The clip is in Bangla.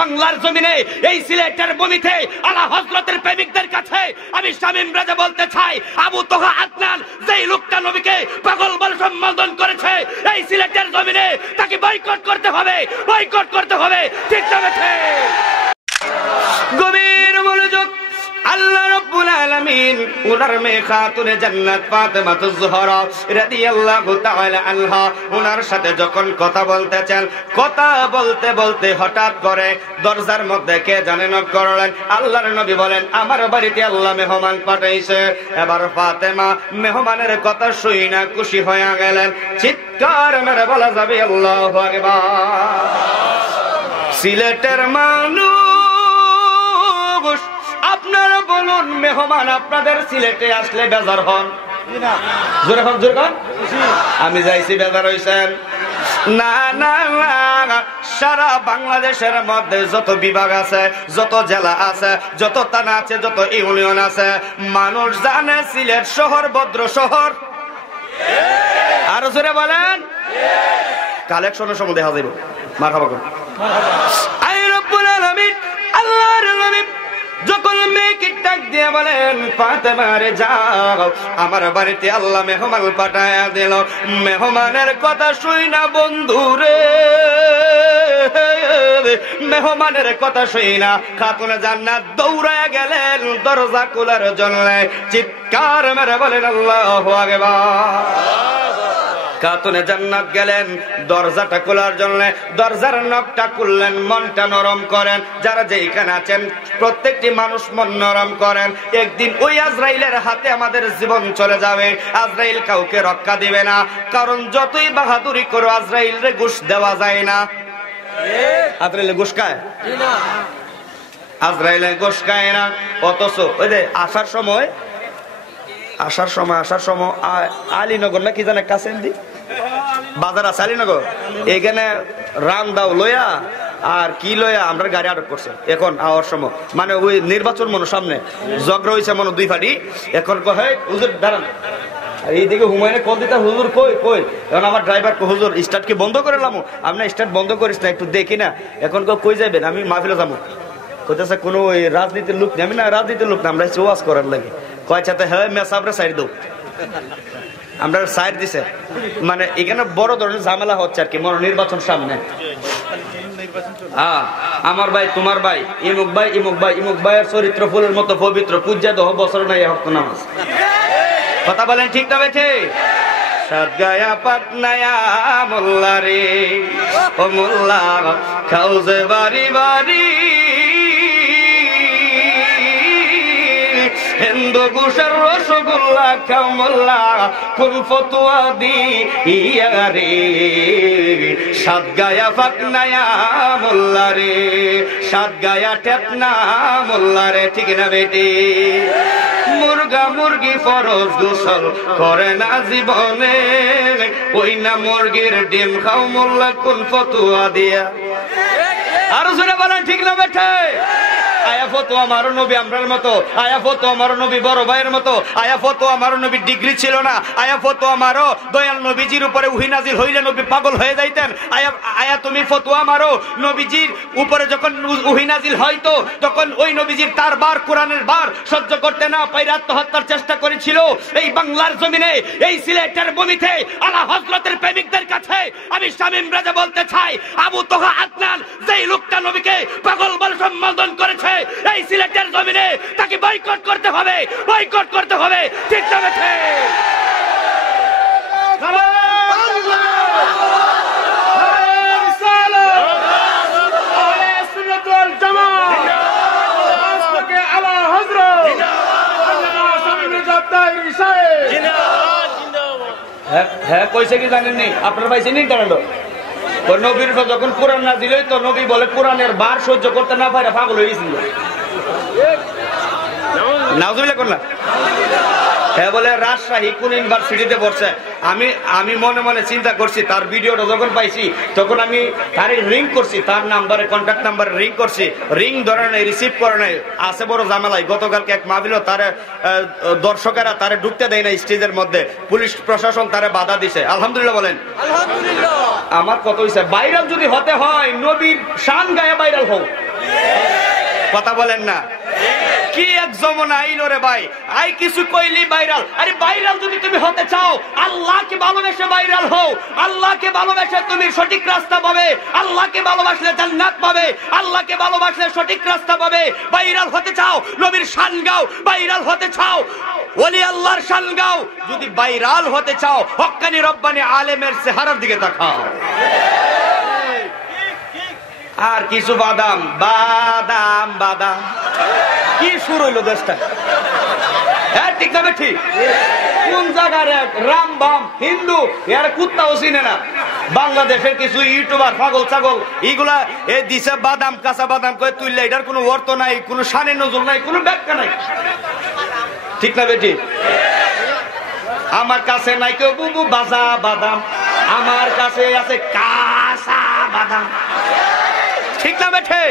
বাংলার জমিনে এই সিলেটের ভূমিতে আলা হযরতের প্রেমিকদের কাছে আমি শামীম রাজা বলতে চাই, আবু তোহা আদনান যেই লোকটা নবীকে পাগল বলে সম্বোধন করেছে এই সিলেটের জমিনে তাকে বয়কট করতে হবে, বয়কট করতে হবে। ঠিক আছে, গভীর মনোযোগ। আল্লাহ রাব্বুল আলামিন ওনার মেয়ে খাতুনে জান্নাত ফাতেমাতুজ জোহরা রাদিয়াল্লাহু তাআলা আনহা ওনার সাথে যখন কথা বলতেছেন, কথা বলতে বলতে হঠাৎ করে দরজার মধ্যে কে জানে নক করলেন। আল্লাহর নবী বলেন, আমার বাড়িতে আল্লাহ মেহমান পাঠাইছে। এবার ফাতেমা মেহমানের কথা শুই না খুশি হয়ে গেলেন, চিৎকার মেরে বলা যাবে আল্লাহু আকবার। সিলেটের মানুষ আপনারা বলুন, মেহমান আপনাদের সিলেটে আসলে বেজার হন? জোরে হন, জোরে হন। আমি যাইছি, বেজার হইছেন? না না না, সারা বাংলাদেশের মধ্যে যত বিভাগ আছে, যত জেলা আছে, যত থানা আছে, যত ইউনিয়ন আছে, মানুষ জানে সিলেট শহর ভদ্র শহর। আরো জোরে বলেন। কালেকশনের সময় দেখা যাইব। মারহাবা করুন। আই রব্বুল আলামিন আল্লাহর নবী যখন মেয়েকে ডাক দিয়ে বলেন, ফাতেমা রে যাও, আমার বাড়িতে আল্লাহ মেহমান পাঠায়া দিল। মেহমানের কথা শুই না বন্ধুরে, মেহমানের কথা শুই না খাতুনে জান্নাত দৌড়ায়া গেলেন দরজা খোলার জন্য। চিৎকার মেরে বলেন আল্লাহু আকবার। খাতুনে জান্নাত গেলেন দরজাটা খোলার জন্য, দরজার নকটা খুললেন, মনটা নরম করেন। যারা যেখানে আছেন প্রত্যেকটি মানুষ মন নরম করেন। একদিন ওই আজরাইলের হাতে আমাদের জীবন চলে যাবে। আজরাইল কাউকে রক্ষা দিবে না, কারণ যতই বাহাদুরি করো আজরাইলরে ঘুষ দেওয়া যায় না। আজরাইলে ঘুষ খায়? আজরাইলে ঘুষ খায় না। অথচ ওই যে আসার সময় আলীনগর না কি জানে কাছেন দি বাজার আছে আলীনগর, এখানে রান দাও লইয়া আর কি লইয়া আমরা গাড়ি আটক করছে। এখন আওয়ার সময় মানে ওই নির্বাচন মনে সামনে ঝগড়া হয়েছে মনে দুই ফাটি। এখন কয় হুজুর দাঁড়ান, এইদিকে হুমায়ুনে কল দিতে, হুজুর কই কই। এখন আমার ড্রাইভার হুজুর স্টার্ট কি বন্ধ করে লামো? আপনি স্টার্ট বন্ধ করিস না, একটু দেখি না। এখন কই যাবেন? আমি মাহফিলে যাবো। কইতেছে কোনো ওই রাজনীতির লোক নেই। আমি না রাজনীতির লোক না, আমরা ওয়াজ করার লাগে। কয় চাতে হ্যাঁ মেসাবরে সাইড দাও, আমরা সাইড দিছে। মানে এখানে বড় ধরনের ঝামেলা হচ্ছে আর কি, মনে নির্বাচন সামনে। আমার ভাই তোমার ভাই ইমুক ভাই ইমুক ভাই ইমুক ভাইয়ের চরিত্র ফুলের মতো পবিত্র, পূজা দহ বছর নাই হক নামাজ। কথা বলেন ঠিক না বেঠে? সাতগায়া পাটনায়া মোল্লা রে ও মোল্লা খাও যে বাড়ি বাড়ি, হিন্দু ঘুষের রসগোল্লা খাও মোল্লা কোন ফতুয়া দিয়া রে। সাতগায়া পাটনায়া মোল্লা রে, সাতগায়া টেপনা মোল্লা রে। ঠিক না বেটি? মুরগা মুরগি ফরজ গোসল করে না জীবনে, ওই না মুরগির ডিম খাও মোল্লা কোন ফতুয়া দিয়া। আরো জোরে বলেন ঠিক না বেঠে? আয়া ফতো আমার নবী আমরার মতো, আয়া ফতো আমার নবী বড় ভাইয়ের মতো, আয়া ফতো আমার নবী ডিগ্রি ছিল না, আয়া ফতো আমারও দয়াল নবীজির উপরে ওহী নাজিল হইলে নবী পাগল হয়ে যাইতেন। আয়া আয়া তুমি ফতোয়া মারো, নবীজির উপরে যখন ওহী নাজিল হয়তো তখন ওই নবীজির তার বার কোরআনের বার সহ্য করতে না পাইরা আত্মহত্যার চেষ্টা করেছিল। এই বাংলার জমিনে এই সিলেটের ভূমিতে আলা হযরতের প্রেমিকদের কাছে আমি শামীম রাজা বলতে চাই, আবু তোহা আদনান যেই লোকটা নবীকে পাগল বলে সম্বোধন করেছে এই সিলেটের জমিনে তাকে বয়কট করতে হবে, বয়কট করতে হবে। ঠিক আছে? হ্যাঁ কইছে কি জানেননি? আপনার পাইছেন ইন্টারনেট নবীর যখন কোরআন নাজিল হইতো নবী বলে কোরআনের বার সহ্য করতে না পারে পাগল হয়ে গেছিল। নাউজুবিল্লাহ করলাম। হ্যাঁ বলে রাজশাহী কোন ইউনিভার্সিটিতে পড়ছে। আমি মনে মনে চিন্তা করছি, তার ভিডিওটা যখন পাইছি তখন আমি তারে রিং করছি, তার নাম্বারে কন্ট্যাক্ট নাম্বারে রিং করছি, রিং ধরে নাই, রিসিভ করে নাই। আছে বড় ঝামেলায়। গতকালকে এক মাহফিল তারে দর্শকেরা তারে ঢুকতে দেয় না স্টেজের মধ্যে, পুলিশ প্রশাসন তারে বাধা দিছে। আলহামদুলিল্লাহ বলেন আলহামদুলিল্লাহ। আমার কত হইছে, ভাইরাল যদি হতে হয় নবীর শান গায়ে ভাইরাল হোক। কথা বলেন না? কি এক জমানা আইলো রে ভাই, আই কিছু কইলি ভাইরাল। আরে ভাইরাল যদি তুমি হতে চাও, আল্লাহকে ভালোবেসে ভাইরাল হও। আল্লাহকে ভালোবেসে তুমি সঠিক রাস্তা পাবে। আল্লাহকে ভালোবাসলে জান্নাত পাবে। আল্লাহকে ভালোবাসলে সঠিক রাস্তা পাবে। ভাইরাল হতে চাও, নবীর শান গাও। ভাইরাল হতে চাও, ওলি আল্লাহর শান গাও। যদি ভাইরাল হতে চাও, হক্কানি রব্বানি আলেমের চেহারার দিকে তাকাও। আর কিছু বাদাম বাদাম বাদাম, কি শুরু হইলো দেশটা? হ্যাঁ ঠিক না ঠিক? কোন জায়গার এক রামবাম হিন্দু, এর কুত্তাও চিনে না। বাংলাদেশের কিছু ইউটিউবার পাগল ছাগল এইগুলা এই দিছে বাদাম, কাঁচা বাদাম করে তুললে এটার কোনো অর্থ নাই, কোনো শানে নজর নাই, কোনো ব্যাখ্যা নাই। ঠিক না বেটি? আমার কাছে নাই কেউ বুবু বাজা বাদাম, আমার কাছে আছে কাঁচা বাদাম। ঠিক না বেঠে?